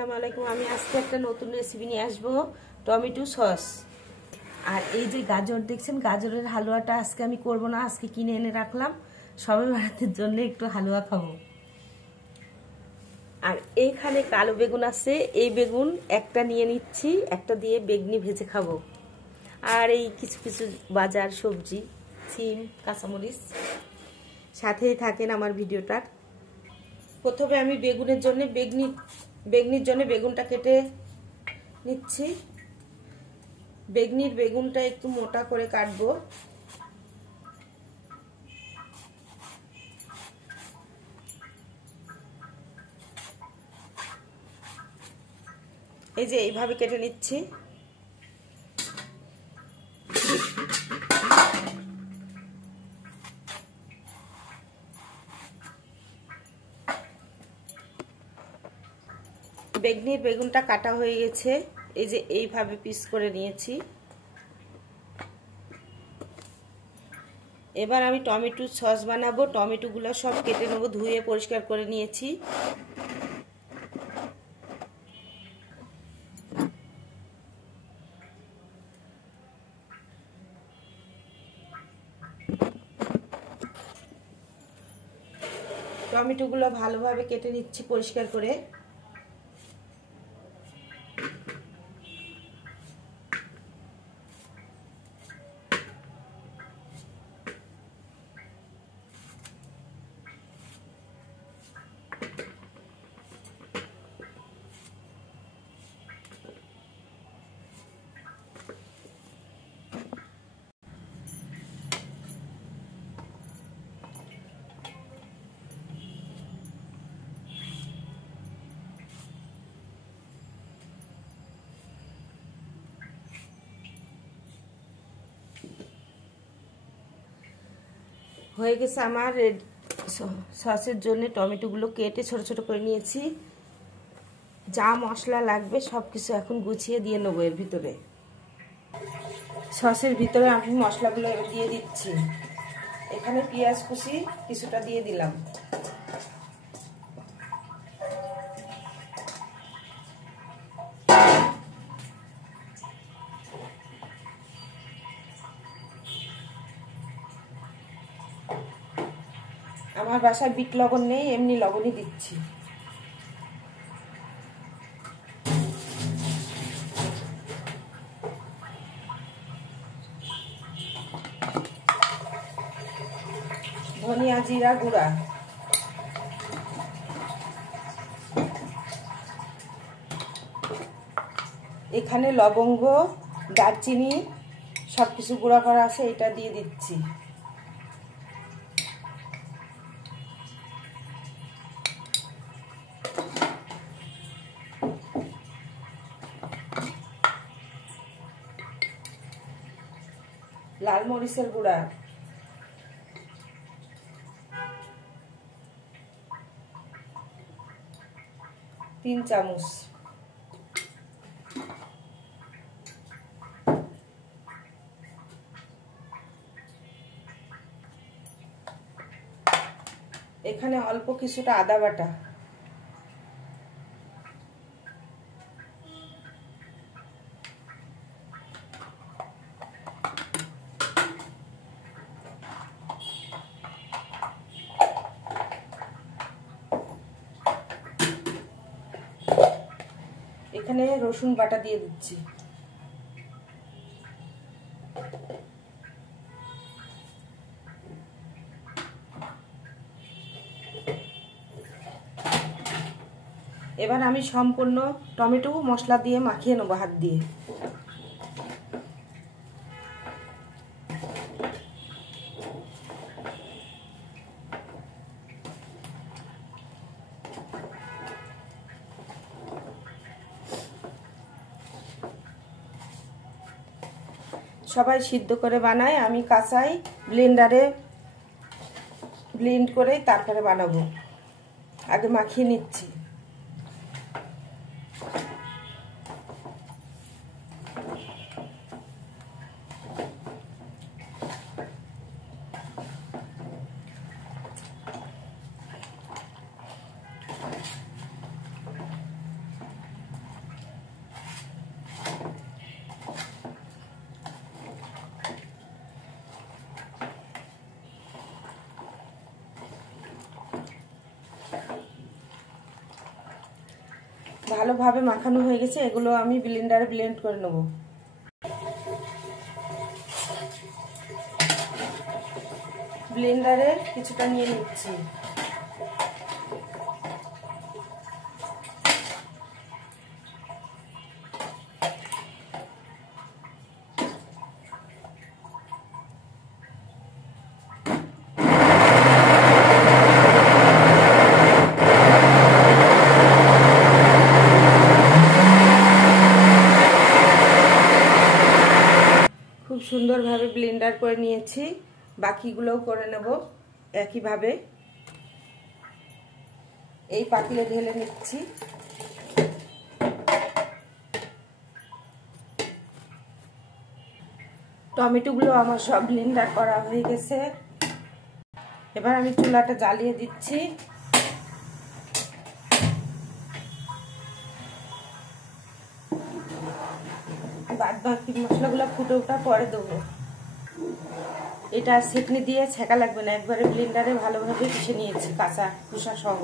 আসসালামু আলাইকুম। আমি আজকে একটা নতুন রেসিপি নিয়ে আসবো, টমেটো সস। আর এই যে গাজর দেখছেন, গাজরের হালুয়াটা আজকে আমি করব না, আজকে কিনে এনে রাখলাম সবে বারাতের জন্য একটু হালুয়া খাবো। আর এইখানে কালো বেগুন আছে, এই বেগুন একটা নিয়ে নিচ্ছি, একটা দিয়ে বেগনি ভেজে খাবো। আর এই কিছু কিছু বাজার সবজি, সিম, কাঁচামরিচ। সাথেই থাকেন আমার ভিডিওটার। প্রথমে আমি বেগুনির জন্য বেগুনটা কেটে নিচ্ছি। বেগুনটা একটু মোটা করে কাটবো। এই যে এইভাবে কেটে নিচ্ছি। বেগুনটা কাটা হয়ে গেছে। এই যে এইভাবে পিস করে নিয়েছি। এবার আমি টমেটো সস বানাবো। টমেটোগুলো সব কেটে নেবো, ধুয়ে পরিষ্কার করে নিয়েছি। টমেটোগুলো ভালোভাবে কেটে নিচ্ছি পরিষ্কার করে। হয়ে গেছে আমার সসের জন্য। টমেটোগুলো কেটে ছোট ছোট করে নিয়েছি। যা মশলা লাগবে সব কিছু এখন গুছিয়ে দিয়ে নেবো এর ভিতরে। সসের ভিতরে আমি মশলাগুলো দিয়ে দিচ্ছি। এখানে পেঁয়াজ কুচি কিছুটা দিয়ে দিলাম। আমার বাসায় বিট লবণ নেই, এমনি লবণই দিচ্ছি। ধনিয়া জিরা গুঁড়া, এখানে লবঙ্গ, দারচিনি সবকিছু গুঁড়া করা আছে, এটা দিয়ে দিচ্ছি। লাল মরিচের গুঁড়া, তিন চামচ। এখানে অল্প কিছুটা আদা বাটা। এখানে রসুন বাটা দিয়ে দিচ্ছি। এবার আমি সম্পূর্ণ টমেটো মশলা দিয়ে মাখিয়ে নেবো হাত দিয়ে। সবাই সিদ্ধ করে বানায়, আমি কাঁচাই ব্লেন্ডারে ব্লেন্ড করে তারপরে বানাবো। আগে মাখিয়ে নিচ্ছি। ভালোভাবে মাখানো হয়ে গেছে, এগুলো আমি ব্লেন্ডারে ব্লেন্ড করে নেব। ব্লেন্ডারে কিছুটা নিয়ে নিচ্ছি। খুব সুন্দরভাবে ব্লেন্ডার করে নিয়েছি, বাকিগুলোও করে নেব একইভাবে। এই পাতিলে ঢেলে নিচ্ছি। টমেটোগুলো আমার সব ব্লেন্ডার করা হয়ে গেছে। এবার আমি চুলাটা জ্বালিয়ে দিচ্ছি। বাদ বাকি মশলাগুলো ফুটে ওঠার পরে দেবো। এটা ছেঁকনি দিয়ে ছেঁকা লাগবে না, একবারে ব্লেন্ডারে ভালোভাবে পিষে নিয়েছি কাঁচা খোসা সহ।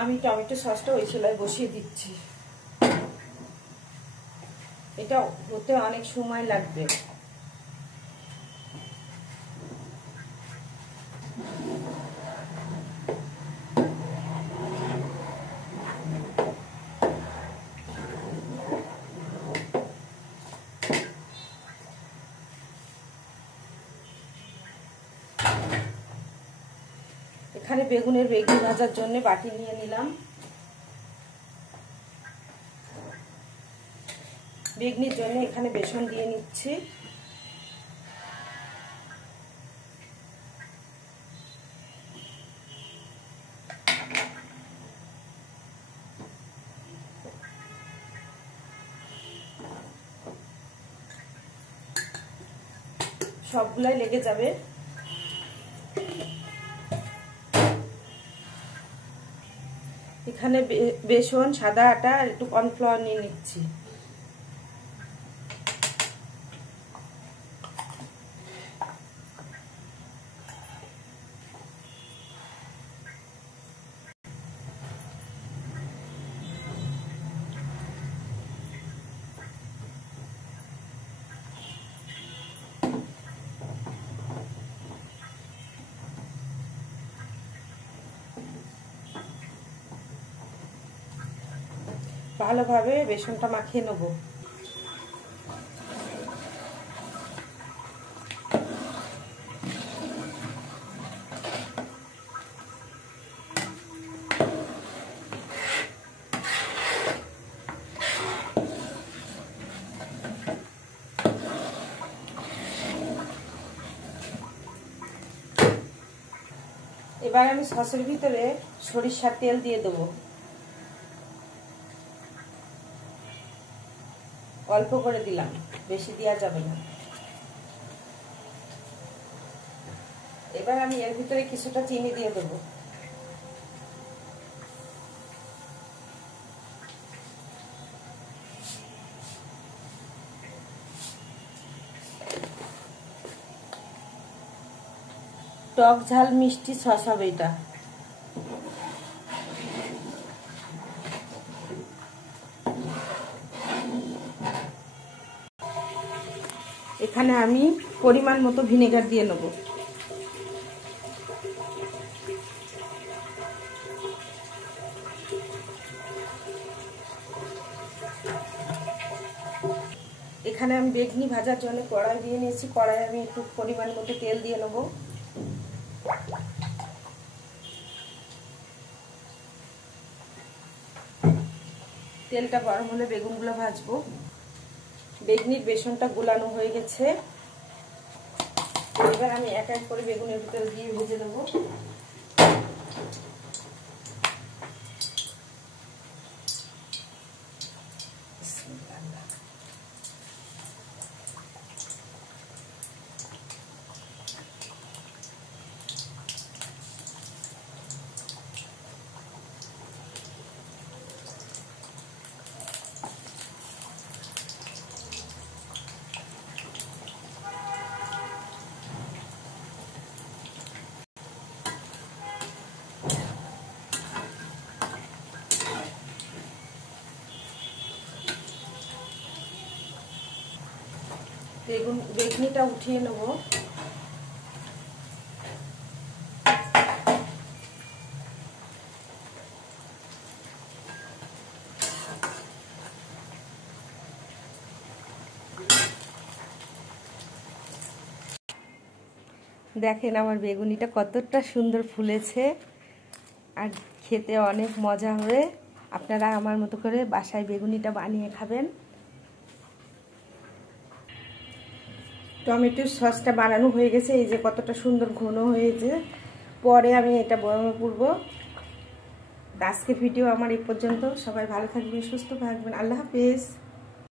আমি টমেটো সসটা ওই চুলায় বসিয়ে দিচ্ছি। এটা হতে অনেক সময় লাগবে। এখানে বেগুনি ভাজার জন্য বাটি নিয়ে নিলাম। বেগুনির জন্য এখানে বেসন দিয়ে নিচ্ছি। সবগুলাই লেগে যাবে। এখানে বেসন, সাদা আটা আর একটু কর্নফ্লাওয়ার নিয়ে নিচ্ছি। ভালোভাবে বেসনটা মাখিয়ে নেব। এবার আমি সসের ভিতরে সরিষার তেল দিয়ে দেবো। অল্প করে দিলাম, বেশি দেওয়া যাবে না। এবার আমি এর ভিতরে কিছুটা চিনি দিয়ে দেবো। টক ঝাল মিষ্টি সস হবে এটা। এখানে আমি পরিমাণ মতো ভিনেগার দিয়ে নেব। এখানে আমি বেগুনি ভাজার জন্য কড়াই দিয়ে নিয়েছি। কড়াই আমি একটু পরিমাণ মতো তেল দিয়ে নেব। তেলটা গরম হলে বেগুনগুলো ভাজবো। বেগুনির বেসনটা গুলানো হয়ে গেছে। এবার আমি এক এক করে বেগুনের ভিতরে দিয়ে ভেজে দেবো। বেগনিটা উঠিয়ে নেব। দেখেন আমার বেগুনিটা কতটা সুন্দর ফুলেছে, আর খেতে অনেক মজা হবে। আপনারা আমার মতো করে বাসায় বেগুনিটা বানিয়ে খাবেন। টমেটোর সসটা বানানো হয়ে গেছে, এই যে কতটা সুন্দর ঘন হয়েছে। পরে আমি এটা বয়মে পুরবো। আজকে ভিডিও আমার এই পর্যন্ত। সবাই ভালো থাকবেন, সুস্থ থাকবেন। আল্লাহ হাফেজ।